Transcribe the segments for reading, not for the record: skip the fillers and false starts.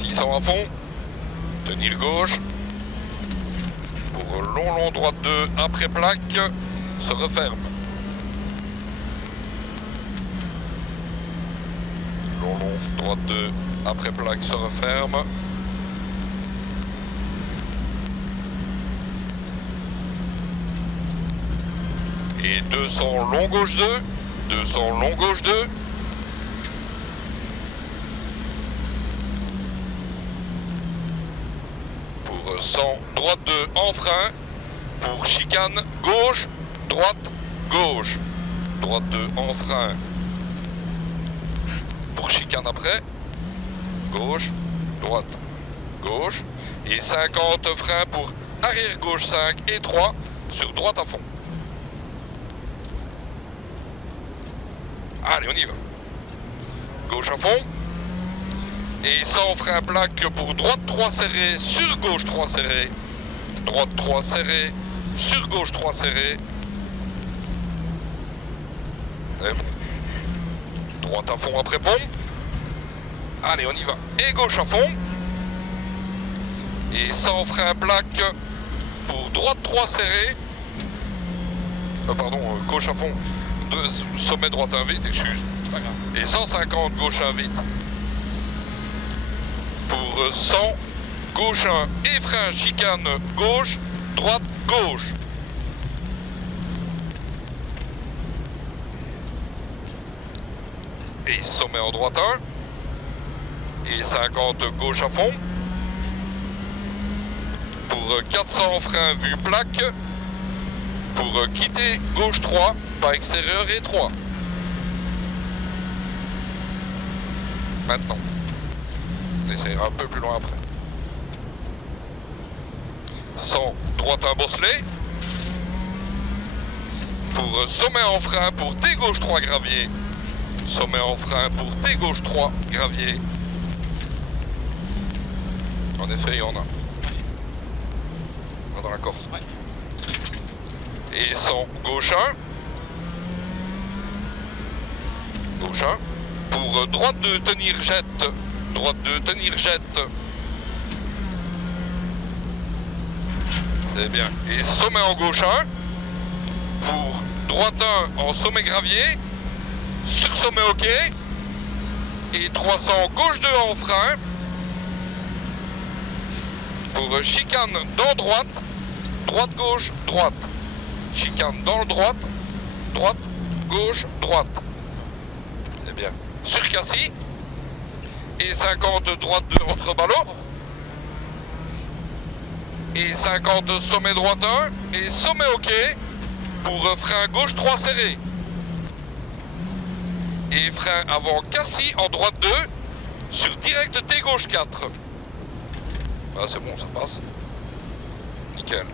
600 à fond. Tenir gauche. Pour long droite 2 après plaque. Se referme. Long droite 2 après plaque se referme. Et 200 long gauche 2. 200 long gauche 2. Pour 100 droite 2 en frein. Pour chicane gauche, droite, gauche. Droite 2 en frein. Pour chicane après. Gauche, droite, gauche. Et 50 freins pour arrière gauche 5 et 3 sur droite à fond. Allez, on y va. Gauche à fond. Et 100 frein plaque pour droite 3 serré, sur gauche 3 serré. Droite 3 serré, sur gauche 3 serré. Droite à fond après pont. Allez, on y va. Et gauche à fond. Et 100 frein plaque pour droite 3 serré. Pardon, gauche à fond. Sommet droite 1 vite, excuse. Et 150 gauche 1 vite. Pour 100 gauche 1 et frein chicane gauche, droite, gauche. Et sommet en droite 1. Et 50 gauche à fond. Pour 400 frein vue plaque. Pour quitter gauche 3, pas extérieur et 3. Maintenant. On essaiera un peu plus loin après. 100 droite 1 bosselet. Pour sommet en frein pour T gauche 3 gravier. Sommet en frein pour T gauche 3 gravier. En effet, il y en a. Dans la corde. Et 100 gauche 1. Gauche 1. Pour droite 2 tenir jette. Droite 2 tenir jette. C'est bien. Et sommet en gauche 1. Pour droite 1 en sommet gravier. Sur sommet ok. Et 300 gauche 2 en frein. Pour chicane dans droite. Droite gauche droite. Chicane dans le droite. Droite gauche droite. C'est bien. Sur cassis. Et 50 droite 2 entre ballots. Et 50 sommet droite 1. Et sommet ok. Pour frein gauche 3 serré. Et frein avant cassis en droite 2. Sur direct T gauche 4. Ah c'est bon, ça passe. Nickel.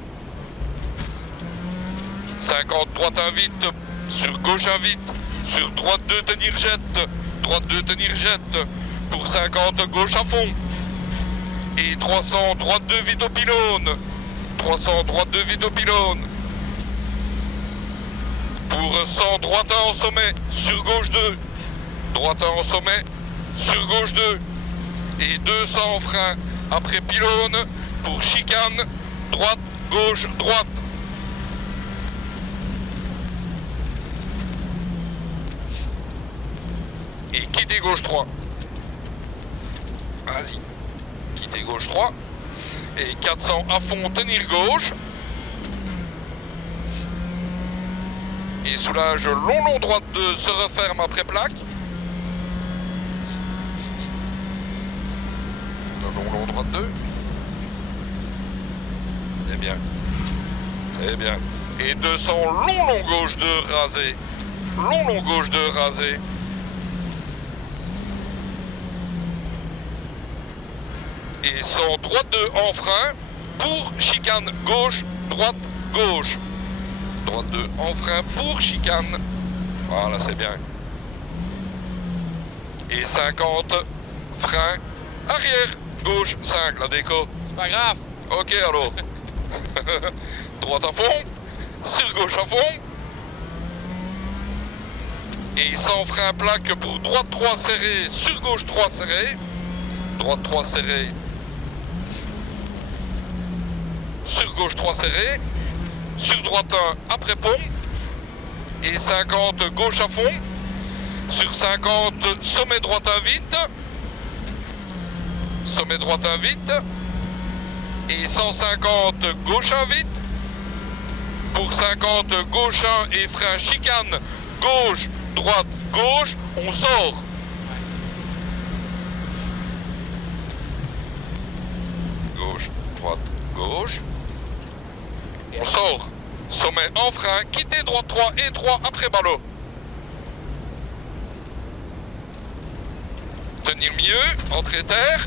50 droite 1 vite. Sur gauche 1 vite. Sur droite 2 tenir jette. Droite 2 tenir jette. Pour 50 gauche à fond. Et 300 droite 2 vite au pylône. 300 droite 2 vite au pylône. Pour 100 droite 1 en sommet. Sur gauche 2. Droite 1 en sommet. Sur gauche 2. Et 200 frein après pylône. Pour chicane. Droite, gauche, droite. Et quitter gauche 3. Vas-y. Quitter gauche 3. Et 400 à fond, tenir gauche. Et soulage long droite 2 se referme après plaque. Long droite 2. C'est bien. C'est bien. Et 200 long gauche 2 rasé. Long gauche 2 rasé. Et 100 droite 2 en frein pour chicane gauche, droite, gauche. Droite 2 en frein pour chicane. Voilà, c'est bien. Et 50 frein arrière, gauche 5, la déco. C'est pas grave. Ok, alors. Droite à fond, sur gauche à fond. Et 100 frein plaque pour droite 3 serré, sur gauche 3 serré. droite 3 serré. Sur gauche 3 serré. Sur droite 1 après pont. Et 50 gauche à fond. Sur 50 sommet droite 1 vite. Sommet droite 1 vite. Et 150 gauche 1 vite. Pour 50 gauche 1 et frein chicane. Gauche, droite, gauche. On sort. Gauche, droite, gauche. On sort. Sommet en frein. Quittez droite 3 et 3 après ballot. Tenir mieux. Entrée terre.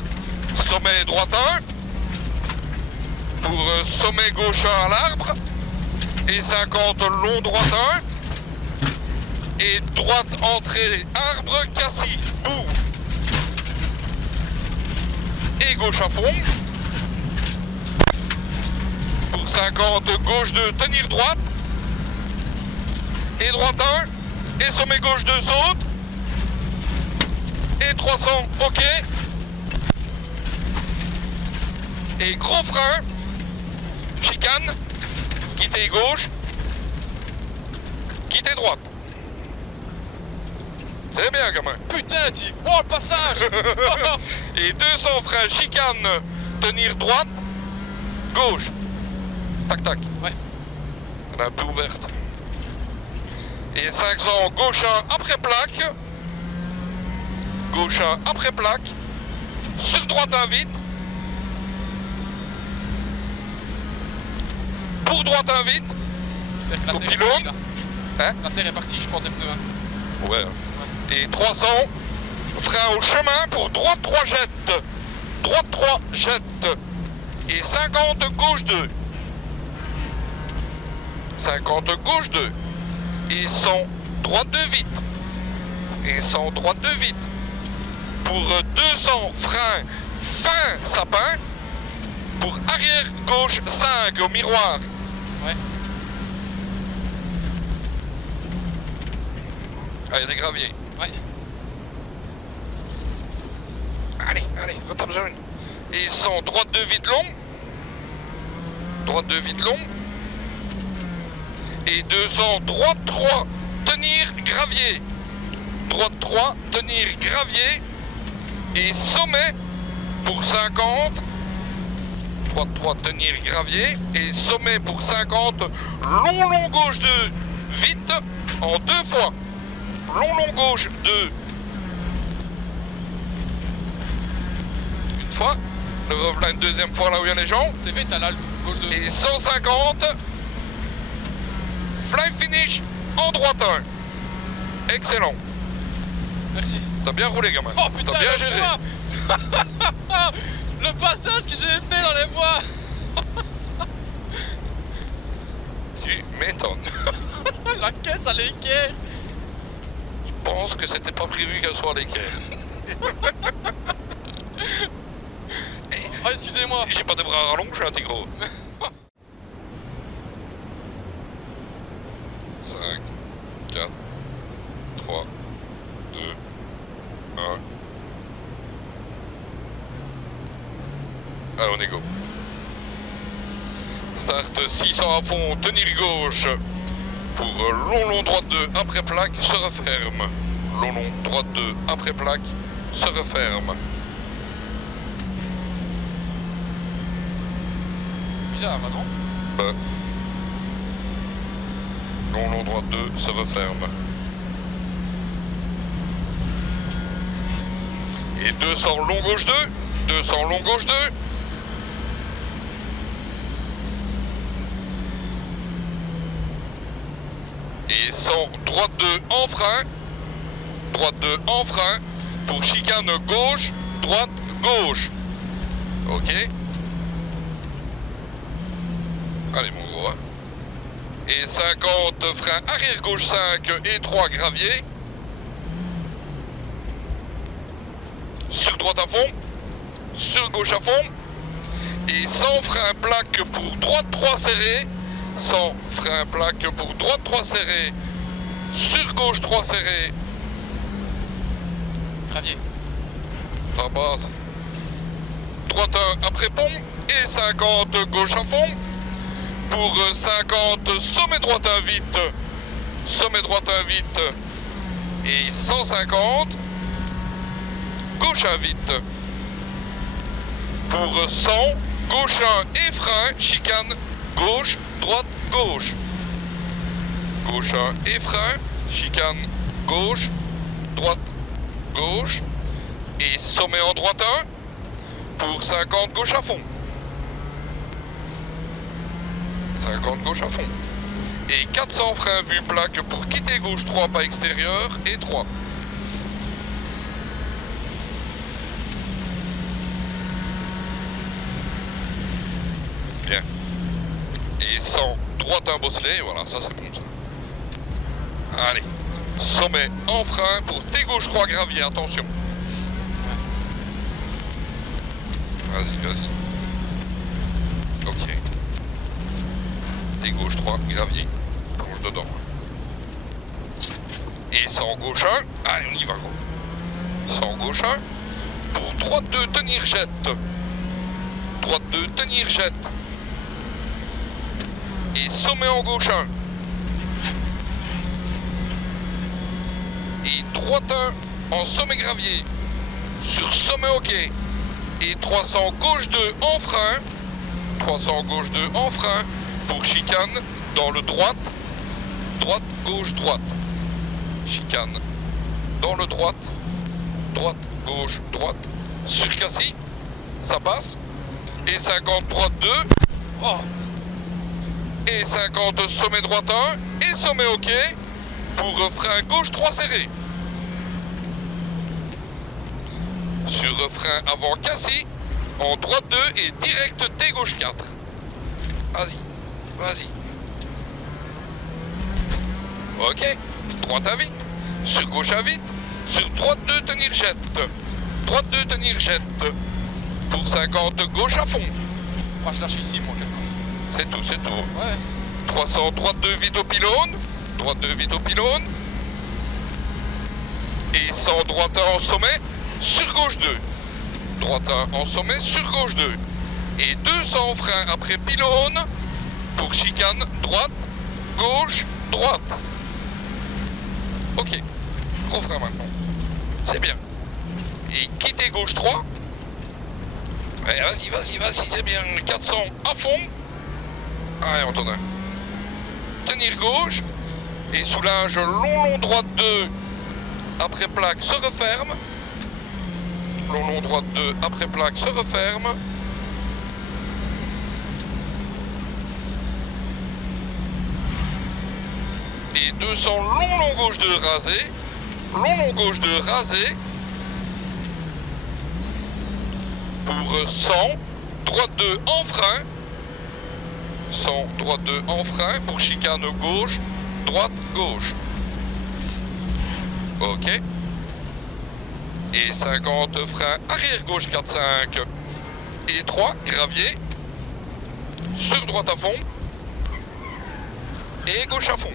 Sommet droite 1. Pour sommet gauche 1 à l'arbre. Et 50 long droite 1. Et droite entrée arbre cassis. Bout. Et gauche à fond. Pour 50 gauche 2 tenir droite. Et droite 1. Et sommet gauche 2 saute. Et 300 ok. Et gros frein. Chicane. Quittez gauche. Quittez droite. C'est bien quand même. Putain, dis. Oh, le passage. Et 200 freins chicane. Tenir droite. Gauche. Tac tac. Ouais. Elle est un peu ouverte. Et 500 gauche 1 après plaque. Gauche 1 après plaque. Sur droite 1 vite. Pour droite 1 vite. La Au terre est pylône. partie, là. Hein? La terre est partie, je porte des pneus. Hein. Ouais. Et 300. Frein au chemin pour droite 3 jette. Droite 3 jette. Et 50 gauche 2. 50 gauche 2. Et 100 droite 2 vite. Et 100 droite 2 vite. Pour 200 frein fin sapin. Pour arrière gauche 5 au miroir. Ouais. Ah, il y a des graviers. Ouais. Allez, allez, retape zone. Et 100 droite 2 vite long. Droite 2 vite long. Et 200 droite 3 tenir gravier. Droite 3 tenir gravier. Et sommet pour 50. Droite 3 tenir gravier. Et sommet pour 50. Long gauche 2 vite en 2 fois. Long gauche 2. Une fois. Le revelin une deuxième fois là où il y a les gens. C'est vite, t'as là, gauche 2. Et 150. Fly finish en droite 1. Excellent. Merci. T'as bien roulé gamin. Oh putain, t'as bien le géré. bois. Le passage que j'ai fait dans les bois. Tu m'étonnes. La caisse à l'équerre. Je pense que c'était pas prévu qu'elle soit à l'équerre. Oh, excusez-moi. J'ai pas de bras rallongs, je suis un petit gros. 5, 4, 3, 2, 1. Allez, on est go. Start 600 à fond, tenir gauche. Pour long droite 2 après plaque, se referme. Long droite 2 après plaque, se referme. Bizarre, bah non. Long droite 2 se referme. Et 200 long gauche 2. 200 long gauche 2. Et 100 droite 2 en frein. Droite 2 en frein. Pour chicane gauche, droite, gauche. Ok. Allez mon gros. Hein. Et 50 frein arrière gauche 5 et 3 graviers. Sur droite à fond. Sur gauche à fond. Et 100 frein plaque pour droite 3 serré. 100 frein plaque pour droite 3 serré. Sur gauche 3 serré. Gravier. La base. droite 1 après pont et 50 gauche à fond. Pour 50 sommet droite 1 vite, sommet droite 1 vite et 150 gauche 1 vite. Pour 100 gauche 1 et frein, chicane gauche, droite, gauche. Gauche 1 et frein, chicane gauche, droite, gauche. Et sommet en droite 1 pour 50 gauche à fond. 50 gauche à fond. Et 400 freins vue plaque pour quitter gauche 3 pas extérieur et 3. Bien. Et 100 droite 1 bosselet, voilà, ça c'est bon ça. Allez. Sommet en frein pour T gauche 3 gravier, attention. Vas-y, vas-y. Ok. T gauche 3 gravier, plonge dedans. Et 100 gauche 1, allez on y va gros. 100 gauche 1, pour droite 2 tenir jette. Droite 2 tenir jette. Et sommet en gauche 1. Et droite 1 en sommet gravier. Sur sommet ok. Et 300 gauche 2 en frein. 300 gauche 2 en frein. Pour chicane dans le droite. Droite, gauche, droite. Chicane dans le droite. Droite, gauche, droite. Sur Cassis. Ça passe. Et 50 droite 2. Oh. Et 50 sommet droite 1. Et sommet ok. Pour frein gauche 3 serré. Sur frein avant Cassis, en droite 2 et direct T gauche 4. Vas-y, vas-y. Ok, droite à vite, sur gauche à vite, sur droite 2 tenir jette. Droite 2 tenir jette. Pour 50 gauche à fond. Ah, je lâche ici moi quelque C'est tout, c'est tout. Ouais. 300 droite 2 vite au pylône. Droite 2 vite au pylône. Et 100 droite 1 en sommet. Sur gauche 2. Droite 1 en sommet, sur gauche 2. Et 200 freins après pylône pour chicane droite, gauche, droite. Ok. Gros frein maintenant. C'est bien. Et quitter gauche 3. Allez, vas-y, vas-y, vas-y, c'est bien. 400 à fond. Allez, on tourne. Tenir gauche. Et soulage long droite 2. Après plaque se referme. Long droite 2 après plaque se referme. Et 200 long gauche 2 rasé. Long gauche 2 rasé. Pour 100 droite 2 en frein. 100 droite 2 en frein pour chicane gauche, droite, gauche. Ok. Et 50 freins arrière gauche 4-5 et 3 gravier sur droite à fond et gauche à fond.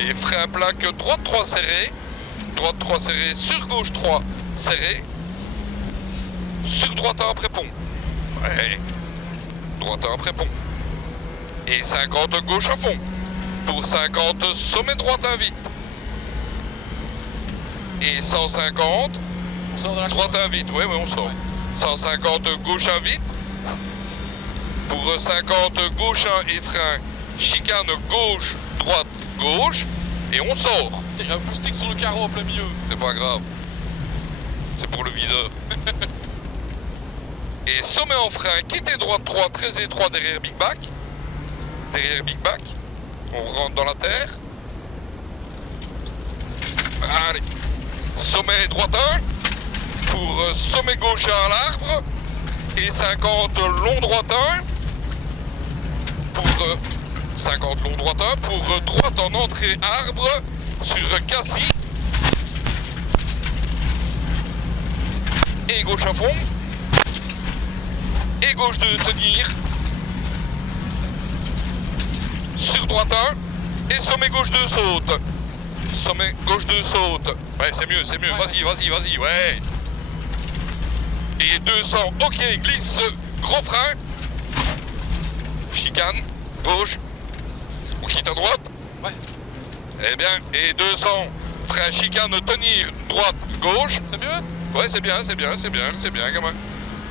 Et frein plaque droite 3 serré, droite 3 serré sur gauche 3 serré, sur droite 1 après pont. Ouais. Droite 1 après pont. Et 50 gauche à fond. Pour 50 sommet droite 1 vite. Et 150 On sort de la droite 1 vite, oui, on sort. Ouais. 150 gauche 1 vite. Pour 50 gauche 1 et frein, chicane gauche, droite, gauche. Et on sort. Il y a un acoustique sur le carreau en plein milieu. C'est pas grave. C'est pour le viseur. Et sommet en frein, quitter droite 3, très étroit derrière Big Back. Derrière Big Back. On rentre dans la terre. Allez. Sommet droite 1. Pour sommet gauche 1 à l'arbre. Et 50 long droite 1. Pour 50 long droite 1. Pour droite en entrée arbre. Sur Cassis. Et gauche à fond. Et gauche 2 tenir. Sur droite 1. Et sommet gauche 2 saute. sommet, gauche 2, saute. Ouais, c'est mieux, vas-y, vas-y, vas-y, ouais. Et 200, ok, glisse, gros frein. Chicane, gauche. On quitte à droite. Ouais. Eh bien, et 200, frein, chicane, tenir, droite, gauche. C'est mieux? Ouais, c'est bien, quand même.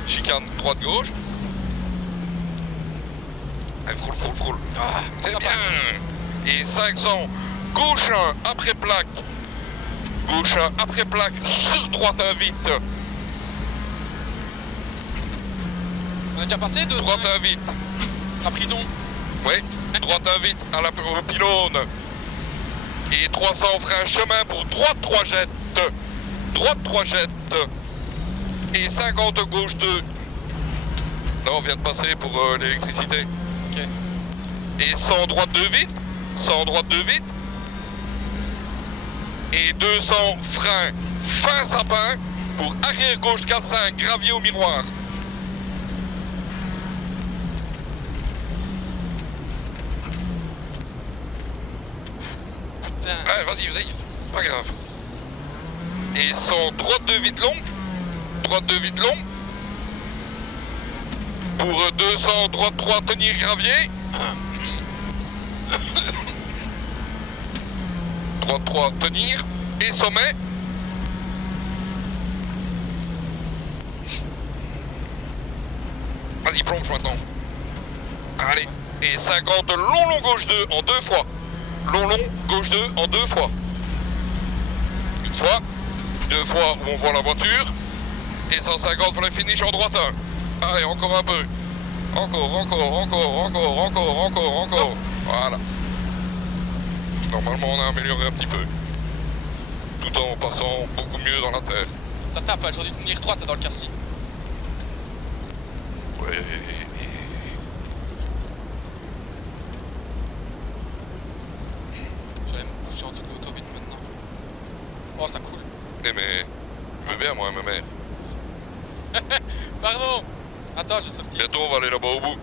Chicane, droite, gauche. Allez, frôle. Ah, C'est ça bien. passe. Et 500, gauche 1, après plaque. Gauche 1, après plaque, sur droite 1, vite. On a déjà passé 200. Droite 1, vite. La prison. Oui, droite 1, vite, au pylône. Et 300, frein, chemin pour droite 3 jettes. Droite 3 jettes. Et 50, gauche 2. Là, on vient de passer pour l'électricité. Ok. Et 100, droite 2, vite. 100, droite 2, vite. Et 200, frein, fin sapin pour arrière gauche 4-5, gravier au miroir. Putain. Ouais, vas-y, pas grave. Et 100, droite 2, vite long. Droite 2, vite long. Pour 200, droite 3, tenir gravier. Droite 3, tenir. Et sommet. Vas-y, plonge maintenant. Allez. Et 50, long, gauche 2 en 2 fois. Long, gauche 2 en 2 fois. Une fois. 2 fois où on voit la voiture. Et 150 pour le finish en droite 1. Allez, encore un peu. Encore. Voilà. Normalement, on a amélioré un petit peu. Tout en passant beaucoup mieux dans la terre. Ça tape, j'aurais dû tenir droite dans le casting. Ouais. J'allais me coucher en dessous de l'autoroute maintenant. Oh, ça coule. Eh mais, je veux bien moi, ma mère. Pardon. Attends, je sorti. Bientôt, on va aller là-bas au bout.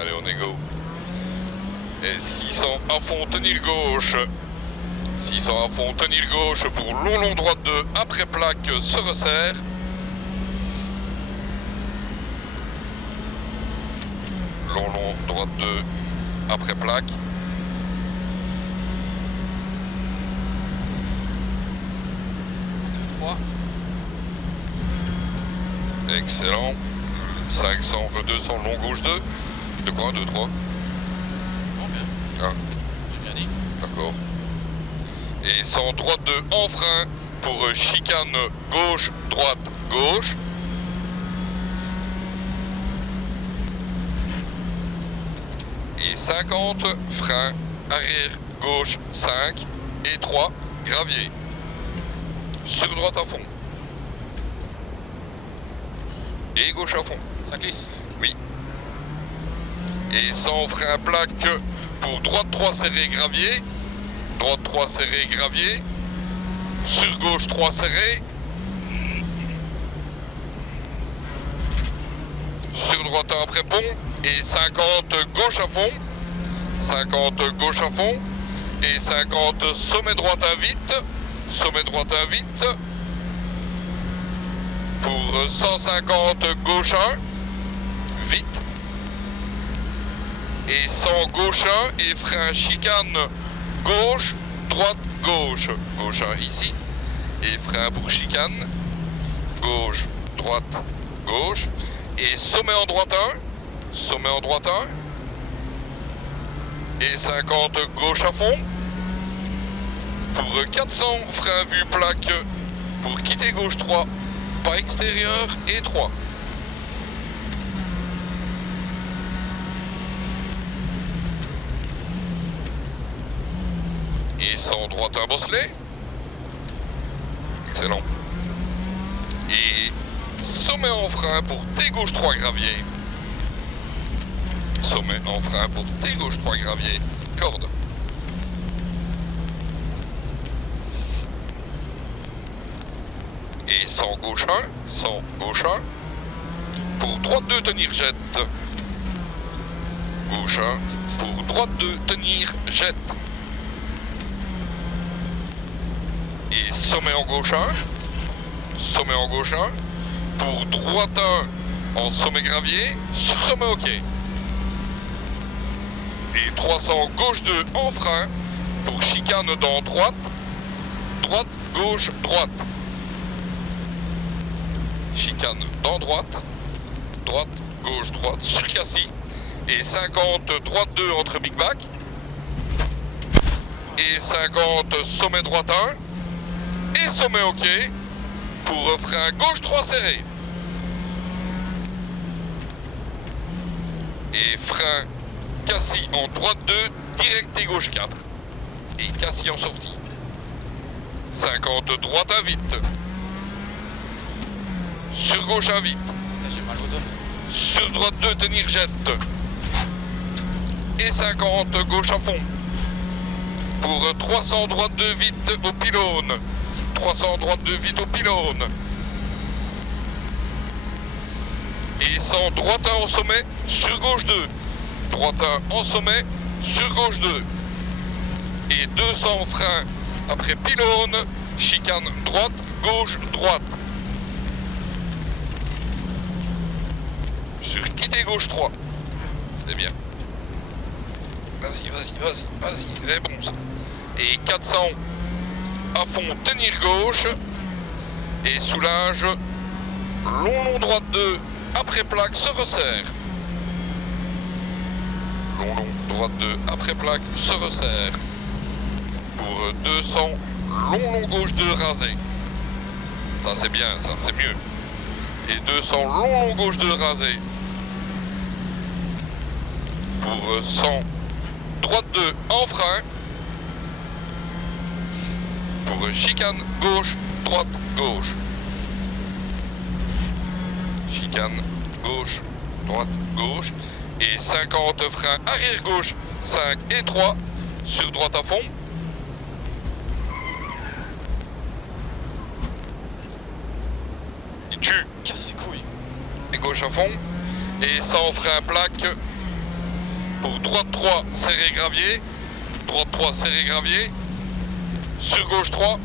Allez, on est go. Et 600 à fond, tenir gauche. 600 à fond, tenir gauche pour long droite 2, après plaque, se resserre. Long droite 2, après plaque. Deux fois. Excellent. 500, 200, long gauche 2. De quoi 2, 3. Bon, bien. Ah, J'ai bien dit. d'accord. Et 100, droite 2 en frein pour chicane gauche, droite, gauche. Et 50, frein, arrière, gauche, 5 et 3, gravier. Sur droite à fond. Et gauche à fond. Ça glisse. Oui. Et 100, frein, plaque pour droite 3 serré, gravier. Droite 3 serré, gravier. Sur gauche 3 serré. Sur droite après pont. Et 50 gauche à fond. 50 gauche à fond. Et 50 sommet droite à vite. Sommet droite à vite. Pour 150 gauche 1. Vite. Et 100 gauche 1 et frein chicane gauche, droite, gauche. Gauche 1 ici. Et frein pour chicane. Gauche, droite, gauche. Et sommet en droite 1. Sommet en droite 1. Et 50 gauche à fond. Pour 400, frein vue plaque. Pour quitter gauche 3. Pas extérieur et 3. Et 100 droite un bosselet. Excellent. Et sommet en frein pour T gauche 3 gravier. Sommet en frein pour T gauche 3 gravier. Corde. Et 100 gauche 1, 100 gauche 1. Pour droite 2, tenir jette. Gauche 1. Pour droite 2, tenir jette. Et sommet en gauche 1. Sommet en gauche 1. Pour droite 1 en sommet gravier. Sur sommet OK. Et 300 gauche 2 en frein. Pour chicane dans droite. Droite, gauche, droite. Chicane dans droite. Droite, gauche, droite. Sur Cassis. Et 50 droite 2 entre Big Back. Et 50 sommet droite 1. Et sommet OK. Pour frein gauche 3 serré. Et frein Cassis en droite 2. Direct et gauche 4. Et Cassis en sortie. 50 droite à vite. Sur gauche à vite. J'ai mal au dos. Sur droite 2 tenir jette. Et 50 gauche à fond. Pour 300 droite 2 vite au pylône. 300 droite 2 vite au pylône. Et 100 droite 1 en sommet sur gauche 2. Droite 1 en sommet sur gauche 2. Et 200 frein après pylône, chicane droite, gauche, droite. Sur quitter gauche 3. C'est bien. Vas-y, vas-y, vas-y, vas-y. C'est bon ça. Et 400 à fond, tenir gauche. Et soulage. Long droite 2. Après plaque, se resserre. Long droite 2. Après plaque, se resserre. Pour 200, long gauche 2 rasé. Ça c'est bien, ça c'est mieux. Et 200, long gauche 2 rasé. Pour 100, droite 2 en frein. Pour chicane gauche, droite, gauche. Chicane gauche, droite, gauche. Et 50 freins arrière gauche, 5 et 3 sur droite à fond. Il tue. Casse les couilles. Et gauche à fond. Et 100 frein plaque. Pour droite 3 serré gravier. Droite 3 serré gravier. Sur gauche 3.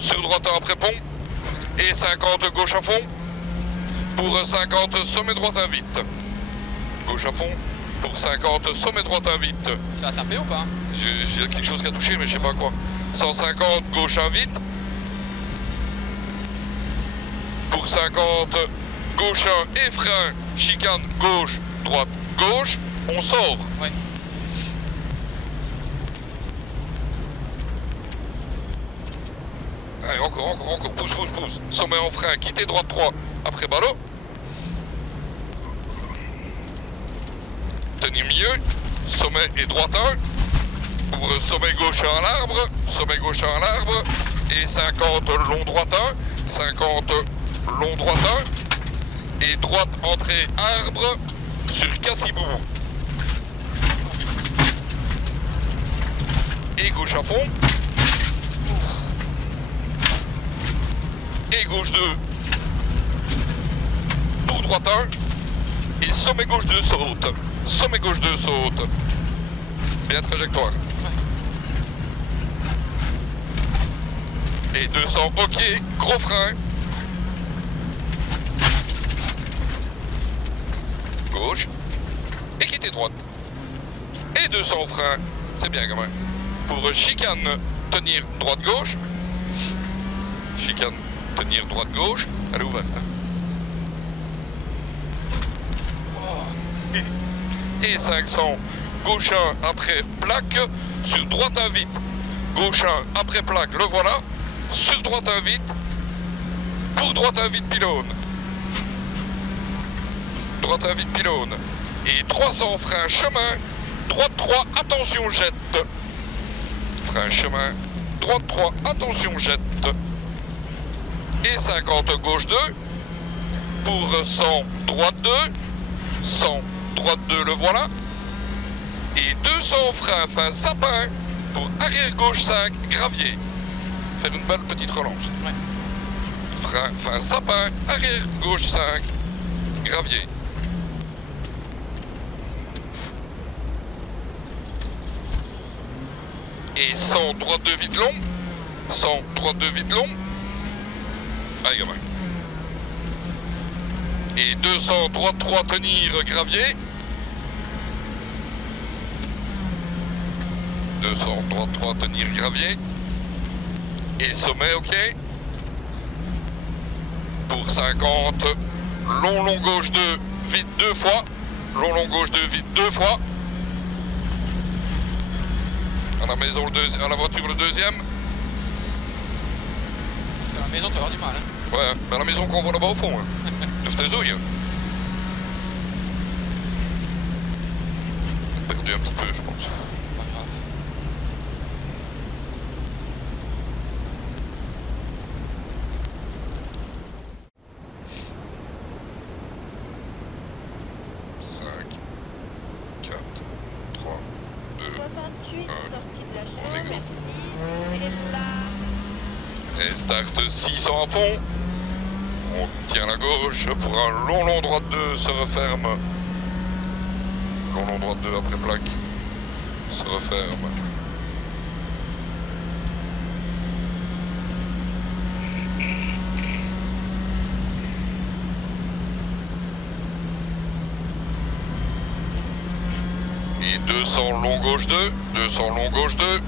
Sur droite 1 après pont. Et 50 gauche à fond. Pour 50 sommet droite à vite. Gauche à fond. Pour 50 sommet droite à vite. Tu vas taper ou pas? J'ai quelque chose qui a touché mais je sais pas quoi. 150 gauche à vite. Pour 50 gauche 1 et frein. Chicane gauche, droite, gauche. On sort. Ouais. Allez, encore, pousse. Sommet en frein, quitter droite 3, après ballot. Tenir milieu, sommet et droite 1. Pour sommet gauche 1 à l'arbre, sommet gauche 1 à l'arbre. Et 50 long droite 1, 50 long droite 1. Et droite entrée arbre sur Cassibou. Et gauche à fond. Et gauche 2 pour droite 1 et sommet gauche 2 saute. Sommet gauche 2 saute. Bien trajectoire. Et 200 ok, gros frein. Gauche. Et quitter droite. Et 200 frein. C'est bien quand même. Pour chicane, tenir droite gauche. Chicane. Tenir droite-gauche, elle est ouverte. Hein. Oh. Et 500, gauche 1 après plaque, sur droite 1 vite. Gauche 1 après plaque, le voilà. Sur droite 1 vite, pour droite 1 vite pylône. Droite 1 vite pylône. Et 300 frein chemin, droite 3, attention jette. Frein chemin, droite 3, attention jette. Et 50 gauche 2, pour 100 droite 2, 100 droite 2 le voilà, et 200 frein fin sapin, pour arrière gauche 5 gravier, faire une belle petite relance. Ouais. Frein, fin sapin, arrière, gauche 5, gravier. Et 100, droite 2 vite long. 100, droite 2 vite long. Allez gamin. Et 200, droite 3, tenir, gravier. 200, droite 3, tenir, gravier. Et sommet, ok. Pour 50, long gauche 2, vite 2 fois. Long gauche 2, vite 2 fois. À la maison, à la voiture le deuxième. Parce qu'à la maison, tu vas avoir du mal. Hein. Ouais, mais à la maison qu'on voit là-bas au fond. Hein. Lève tes ouilles. Perdu un petit peu, je pense. Pas grave. Et start 600 à fond. On tient la gauche pour un long droite 2 se referme. Long droite 2 après plaque. Se referme. Et 200 long gauche 2. 200 long gauche 2.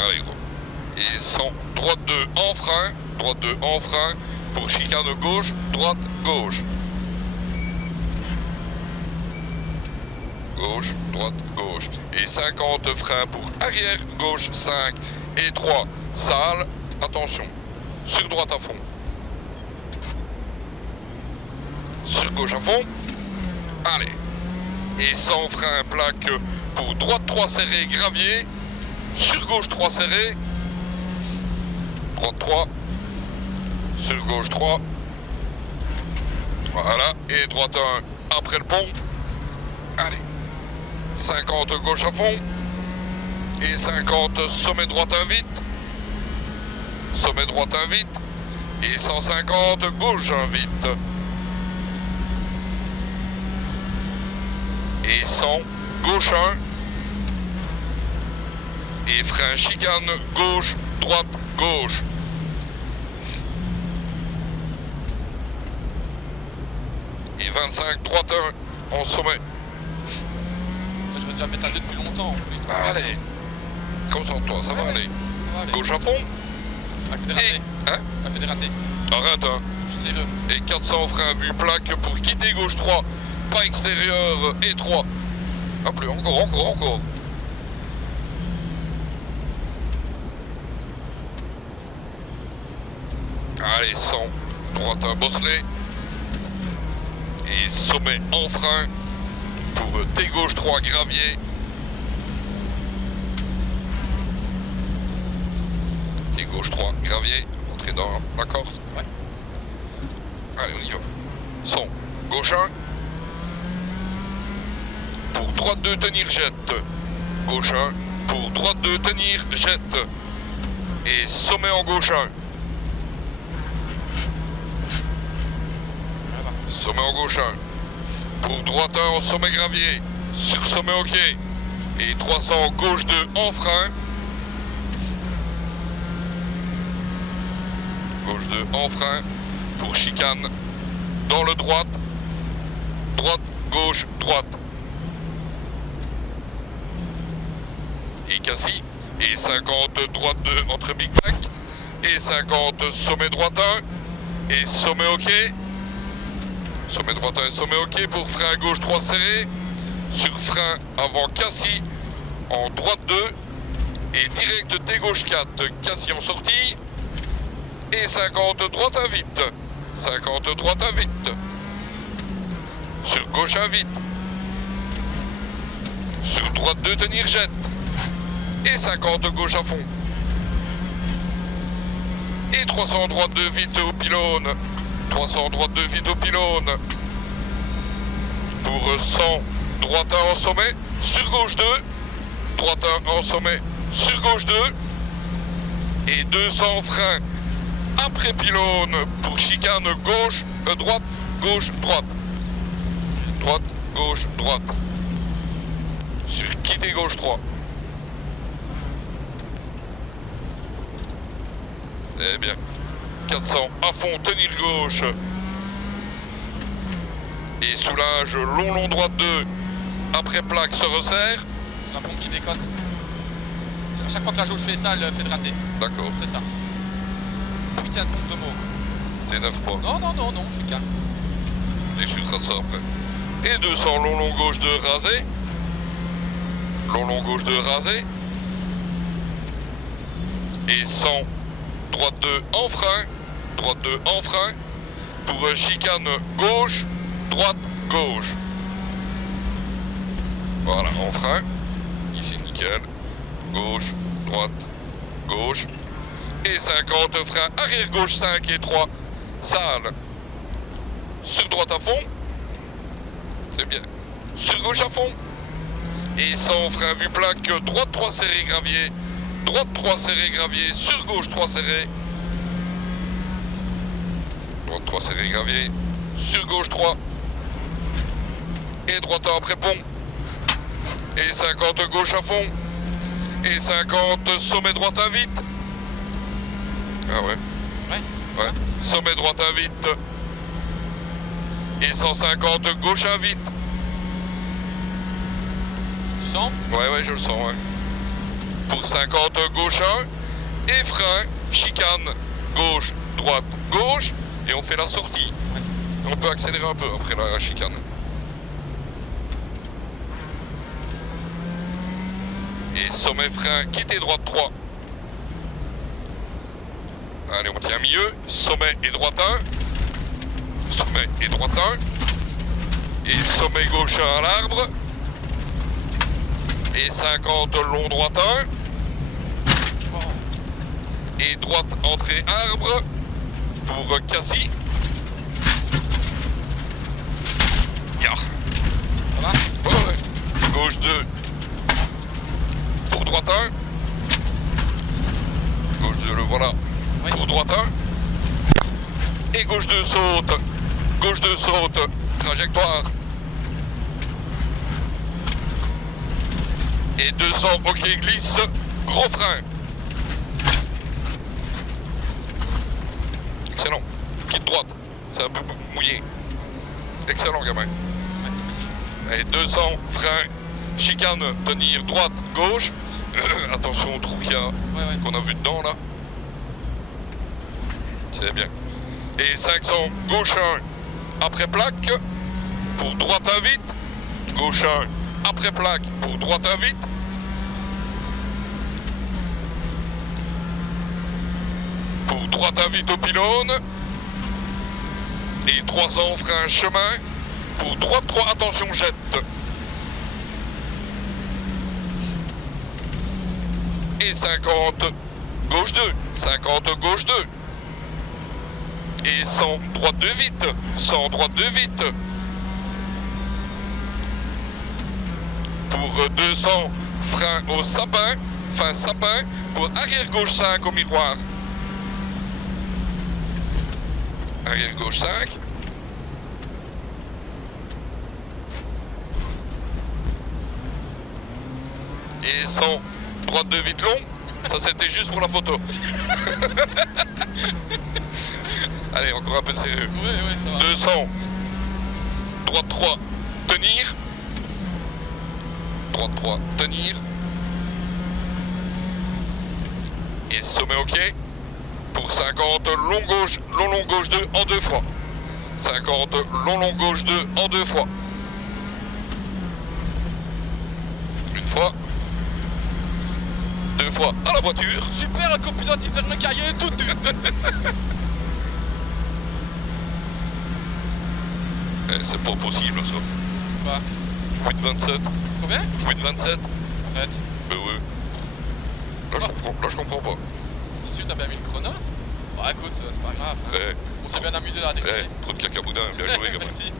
Allez gros. Et 100, droite 2 en frein, droite 2 en frein, pour chicane gauche, droite, gauche. Gauche, droite, gauche. Et 50 freins pour arrière, gauche, 5 et 3. Sale, attention. Sur droite à fond. Sur gauche à fond. Allez. Et 100 freins, plaque pour droite 3 serré, gravier. Sur gauche 3 serré. Droite 3. Sur gauche 3. Voilà. Et droite 1 après le pont. Allez. 50 gauche à fond. Et 50 sommet droite 1 vite. Sommet droite 1 vite. Et 150 gauche 1 vite. Et 100 gauche 1. Et frein chicane gauche, droite, gauche. Et 25, droite 1 en sommet. Je vais déjà m'étaler depuis longtemps. Allez. Concentre-toi, ça va aller. Ça va aller. Gauche à fond. Ça fait des ratés. Hein? Ça fait des ratés. Arrête, hein. Je sais le. Et 400 frein vue plaque pour quitter gauche 3. Pas extérieur et 3. Ah plus, encore. Allez, 100, droite à bosselet. Et sommet en frein pour T gauche 3 gravier. T gauche 3 gravier, entrer dans la corde. Ouais. Allez, on y va. 100, gauche 1. Pour droite 2 tenir jette. Gauche 1. Pour droite 2 tenir jette. Et sommet en gauche 1. Sommet en gauche 1. Pour droite 1 en sommet gravier. Sur sommet ok. Et 300 gauche 2 en frein. Gauche 2 en frein. Pour chicane dans le droite. Droite, gauche, droite. Et Cassis. Et 50 droite 2 entre Big Pack. Et 50 sommet droite 1. Et sommet ok. Sommet droite 1 et sommet ok pour frein gauche 3 serré. Sur frein avant Cassis en droite 2. Et direct T gauche 4. Cassis en sortie. Et 50 droite 1 vite. 50 droite 1 vite. Sur gauche 1 vite. Sur droite 2 tenir jette. Et 50 gauche à fond. Et 300 droite 2 vite au pylône. 300 droite 2 vite au pylône. Pour 100 droite 1 en sommet, sur gauche 2, droite 1 en sommet, sur gauche 2, et 200 frein après pylône pour chicane gauche, droite, gauche, droite. Droite, gauche, droite. Sur quitter gauche 3. Eh bien, 400 à fond, tenir gauche. Et soulage, long droite 2. Après plaque se resserre. C'est la pompe qui déconne. À chaque fois que la jauge fait ça, elle fait de rater. D'accord. C'est ça. Putain de pompe de mots. T'énerve pas. Non, je suis calme. Discutera de ça après. Et 200 long gauche 2 rasé. Long gauche 2 rasé. Et 100 droite 2 en frein. Droite 2 en frein. Pour chicane gauche, droite, gauche. Voilà, en frein. Ici, nickel. Gauche, droite, gauche. Et 50 frein arrière gauche 5 et 3. Sale. Sur droite à fond. C'est bien. Sur gauche à fond. Et 100 frein vue plaque. Droite 3 serré gravier. Droite 3 serré gravier. Sur gauche 3 serré. Droite 3 serré gravier. Sur gauche 3. Et droite 1 après pont. Et 50 gauche à fond. Et 50 sommet droite à vite. Ah ouais. Ouais. Sommet droite à vite. Et 150 gauche à vite. Tu sens? Ouais, je le sens, ouais. Pour 50 gauche 1. Et frein, chicane, gauche, droite, gauche. Et on fait la sortie. Ouais. On peut accélérer un peu après la chicane. Et sommet frein, quitter droite 3. Allez, on tient milieu. Sommet et droite 1. Sommet et droite 1. Et sommet gauche 1 à l'arbre. Et 50 long droite 1. Oh. Et droite entrée arbre. Pour Cassis. Ya. Ça va? Ouais. Gauche 2. Pour droite 1. Gauche 2, le voilà. Oui. Pour droite 1. Et gauche 2 saute. Gauche 2 saute. Trajectoire. Et 200 ok glisse. Gros frein. Excellent. Quitte droite. C'est un peu mouillé. Excellent gamin. Ouais, Et 200 frein. Chicane. Tenir droite, gauche. Attention au trou qu'il y a. ouais. Qu'on a vu dedans là. C'est bien. Et 500 gauche 1 après plaque pour droite 1 vite. Gauche 1 après plaque pour droite 1 vite. Pour droite 1 vite au pylône. Et 300 frein chemin. Pour droite 3, attention jette. Et 50 gauche 2. 50 gauche 2. Et 100 droite 2 vite. 100 droite 2 vite. Pour 200 frein au sapin. Fin sapin. Pour arrière gauche 5 au miroir. Arrière gauche 5. Et 100 droite 2 vite long. Ça c'était juste pour la photo. Allez, encore un peu de sérieux. Ouais, ça va. 200 droite 3 tenir. Droite 3 tenir. Et sommet ok. Pour 50 long gauche 2 en 2 fois. 50 long gauche 2 en 2 fois. Une fois. 2 fois à la voiture. Super, le copilote il ferme le cahier tout nu. C'est pas possible ça. Quoi? 8,27. Combien? 8,27. En fait. Ouais. Là je comprends pas. T'es sûr que t'as bien mis le chrono? Bah écoute, c'est pas grave. Hein. Eh, On s'est bien amusé là à décoller. trop de cacaboudin, bien joué gamin. Merci.